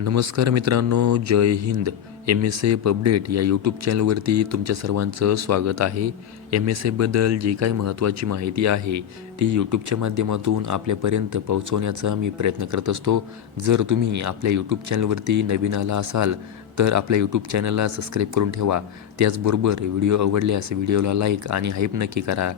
नमस्कार मित्रांनो, जय Hind. MSF update या यूट्यूब चॅनलवरती तुमच्या सर्वांचं स्वागत आहे. MSFबद्दल जी काही महत्त्वाची माहिती आहे ती यूट्यूबच्या माध्यमातून आपल्यापर्यंत पोहोचवण्याचा मी प्रयत्न करत असतो. जर तुम्ही आपल्या यूट्यूब चॅनलवरती नवीन आला असाल तर आपल्या यूट्यूब चॅनलला सबस्क्राईब करून ठेवा. त्याचबरोबर व्हिडिओ आवडल्यास व्हिडिओला लाईक आणि हाईप नक्की करा.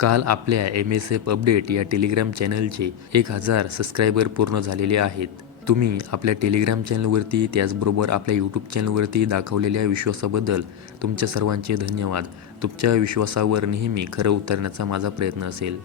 काल आपल्या MSF अपडेट या टेलिग्राम चॅनलचे 1000 सबस्क्रायबर पूर्ण झालेले आहेत. तुम्ही आपल्या टेलिग्राम चॅनलवरती त्याचबरोबर आपल्या यूट्यूब चॅनलवरती दाखवलेल्या विश्वासाबद्दल तुमच्या सर्वांचे धन्यवाद. तुमच्या विश्वासावर नेहमी खरं उतरण्याचा माझा प्रयत्न असेल.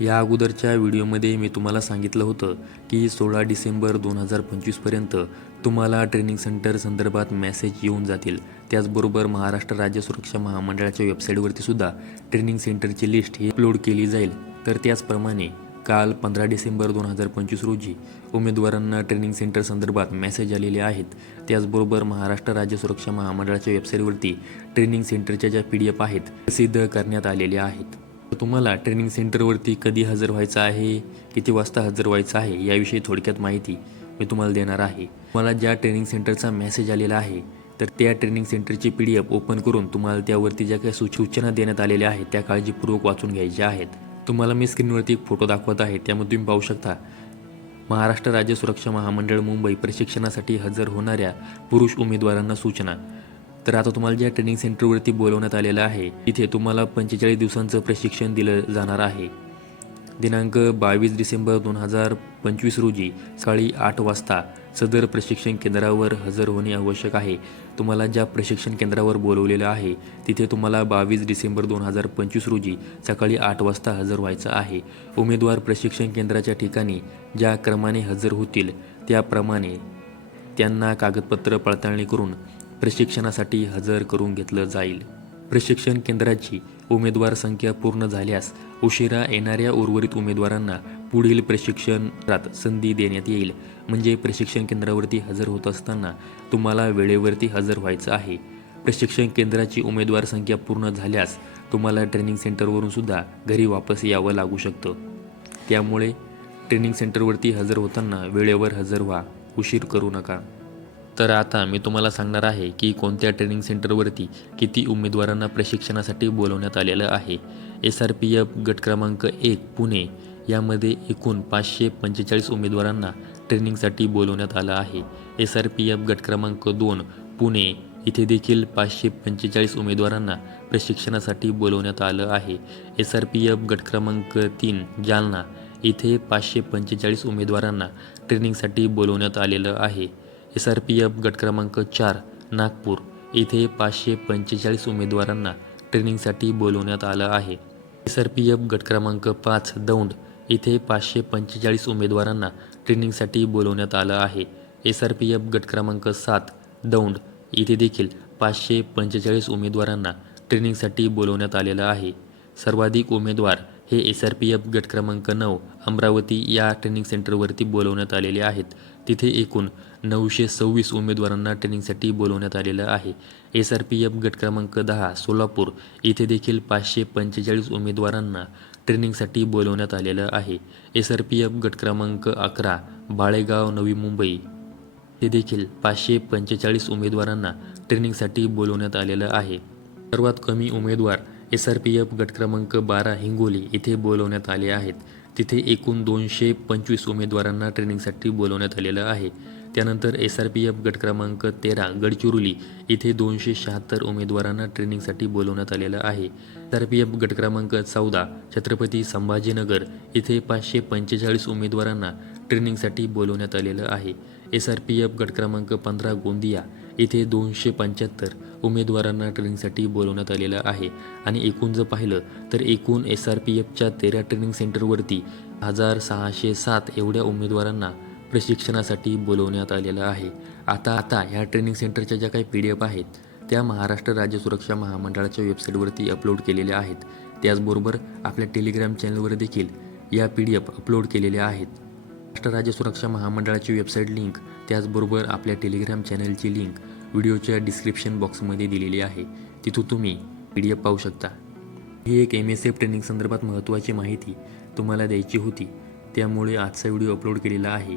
या अगोदरच्या व्हिडिओमध्ये मी तुम्हाला सांगितलं होतं की 16 डिसेंबर 2025पर्यंत तुम्हाला ट्रेनिंग सेंटर संदर्भात मेसेज येऊन जातील. त्याचबरोबर महाराष्ट्र राज्य सुरक्षा महामंडळाच्या वेबसाईटवरती सुद्धा ट्रेनिंग सेंटरची लिस्ट ही अपलोड केली जाईल. तर त्याचप्रमाणे काल 15 डिसेंबर 2025 रोजी उमेदवारांना ट्रेनिंग सेंटर संदर्भात मेसेज आलेले आहेत. त्याचबरोबर महाराष्ट्र राज्य सुरक्षा महामंडळाच्या वेबसाईटवरती ट्रेनिंग सेंटरच्या ज्या PDF आहेत प्रसिद्ध करण्यात आलेल्या आहेत. तुम्हाला ट्रेनिंग सेंटरवरती कधी हजर व्हायचं आहे, किती वाजता हजर व्हायचं आहे याविषयी थोडक्यात माहिती मी तुम्हाला देणार आहे. तुम्हाला ज्या ट्रेनिंग सेंटरचा मेसेज आलेला आहे तर त्या ट्रेनिंग सेंटरची PDF ओपन करून तुम्हाला त्यावरती ज्या काही सूचना देण्यात आलेल्या आहेत त्या काळजीपूर्वक वाचून घ्यायच्या आहेत. तुम्हाला मी स्क्रीनवरती एक फोटो दाखवत आहे, त्यामध्ये तुम्ही पाहू शकता महाराष्ट्र राज्य सुरक्षा महामंडळ मुंबई प्रशिक्षणासाठी हजर होणाऱ्या पुरुष उमेदवारांना सूचना. तर आता तुम्हाला ज्या ट्रेनिंग सेंटरवरती बोलवण्यात आलेलं आहे तिथे तुम्हाला 45 दिवसांचं प्रशिक्षण दिलं जाणार आहे. दिनांक 22 डिसेंबर 2025 रोजी सकाळी 8 वाजता सदर प्रशिक्षण केंद्रावर हजर होणे आवश्यक आहे. तुम्हाला ज्या प्रशिक्षण केंद्रावर बोलवलेलं आहे तिथे तुम्हाला 22 डिसेंबर 2025 रोजी सकाळी 8 वाजता हजर व्हायचं आहे. उमेदवार प्रशिक्षण केंद्राच्या ठिकाणी ज्या क्रमाने हजर होतील त्याप्रमाणे त्यांना कागदपत्र पडताळणी करून प्रशिक्षणासाठी हजर करून घेतलं जाईल. प्रशिक्षण केंद्राची उमेदवार संख्या पूर्ण झाल्यास उशिरा येणाऱ्या उर्वरित उमेदवारांना पुढील प्रशिक्षणात संधी देण्यात येईल. म्हणजे प्रशिक्षण केंद्रावरती हजर होत असताना तुम्हाला वेळेवरती हजर व्हायचं आहे. प्रशिक्षण केंद्राची उमेदवार संख्या पूर्ण झाल्यास तुम्हाला ट्रेनिंग सेंटरवरून सुद्धा घरी वापस यावं लागू शकतं. त्यामुळे ट्रेनिंग सेंटरवरती हजर होताना वेळेवर हजर व्हा, उशीर करू नका. तर आता मी तुम्हाला सांगणार आहे की कोणत्या ट्रेनिंग सेंटरवरती किती उमेदवारांना प्रशिक्षणासाठी बोलवण्यात आलेलं आहे. SRPF गट क्रमांक 1 पुणे यामध्ये एकूण 545 उमेदवारांना ट्रेनिंगसाठी बोलवण्यात आलं आहे. SRPF गट क्रमांक 2 पुणे इथे देखील 545 उमेदवारांना प्रशिक्षणासाठी बोलवण्यात आलं आहे. SRPF गट क्रमांक 3 जालना इथे 545 उमेदवारांना ट्रेनिंगसाठी बोलवण्यात आलेलं आहे. SRPF गट क्रमांक 4 नागपूर इथे 545 उमेदवारांना ट्रेनिंगसाठी बोलवण्यात आलं आहे. SRPF गट क्रमांक 5 दौंड इथे 545 उमेदवारांना ट्रेनिंगसाठी बोलवण्यात आलं आहे. SRPF गट क्रमांक 7 दौंड इथे देखील 545 उमेदवारांना ट्रेनिंगसाठी बोलवण्यात आलेलं आहे. सर्वाधिक उमेदवार हे SRPF गट क्रमांक 9 अमरावती या ट्रेनिंग सेंटरवरती बोलवण्यात आलेले आहेत. तिथे एकूण 926 उमेदवारांना ट्रेनिंगसाठी बोलवण्यात आलेलं आहे. SRPF गट क्रमांक 10 सोलापूर इथे देखील 545 उमेदवारांना ट्रेनिंगसाठी बोलवण्यात आलेलं आहे. SRPF गट क्रमांक 11 बाळेगाव नवी मुंबई ते देखील 545 उमेदवारांना ट्रेनिंगसाठी बोलवण्यात आलेलं आहे. सर्वात कमी उमेदवार SRPF गट क्रमांक 12 हिंगोली इथे बोलवण्यात आले आहेत. तिथे एकूण 225 उमेदवारांना ट्रेनिंगसाठी बोलवण्यात आलेलं आहे. त्यानंतर SRPF गट क्रमांक 13 गडचिरोली इथे 276 उमेदवारांना ट्रेनिंगसाठी बोलवण्यात आलेलं आहे. SRPF गट क्रमांक 14 छत्रपती संभाजीनगर इथे 545 उमेदवारांना ट्रेनिंगसाठी बोलवण्यात आलेलं आहे. SRPF गट क्रमांक 15 गोंदिया इथे 275 उमेदवारांना ट्रेनिंगसाठी बोलवण्यात आलेलं आहे. आणि एकूण जर पाहिलं तर एकूण SRPFच्या 13 ट्रेनिंग सेंटरवरती 1607 एवढ्या उमेदवारांना प्रशिक्षणासाठी बोलवण्यात आलेलं आहे. आता ह्या ट्रेनिंग सेंटरच्या ज्या काही PDF आहेत त्या महाराष्ट्र राज्य सुरक्षा महामंडळाच्या वेबसाईटवरती अपलोड केलेल्या आहेत. त्याचबरोबर आपल्या टेलिग्राम चॅनलवर देखील या PDF अपलोड केलेल्या आहेत. महाराष्ट्र राज्य सुरक्षा महामंडळाची वेबसाईट लिंक त्याचबरोबर आपल्या टेलिग्राम चॅनलची लिंक व्हिडिओच्या डिस्क्रिप्शन बॉक्समध्ये दिलेली आहे. तिथून तुम्ही PDF पाहू शकता. ही एक MSF ट्रेनिंग संदर्भात महत्त्वाची माहिती तुम्हाला द्यायची होती, त्यामुळे आजचा व्हिडिओ अपलोड केलेला आहे.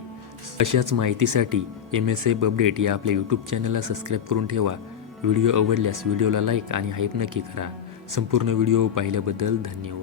अशाच माहितीसाठी MSF अपडेट या आपल्या यूट्यूब चॅनलला सबस्क्राईब करून ठेवा. व्हिडिओ आवडल्यास व्हिडिओला लाईक आणि हाईप नक्की करा. संपूर्ण व्हिडिओ पाहिल्याबद्दल धन्यवाद.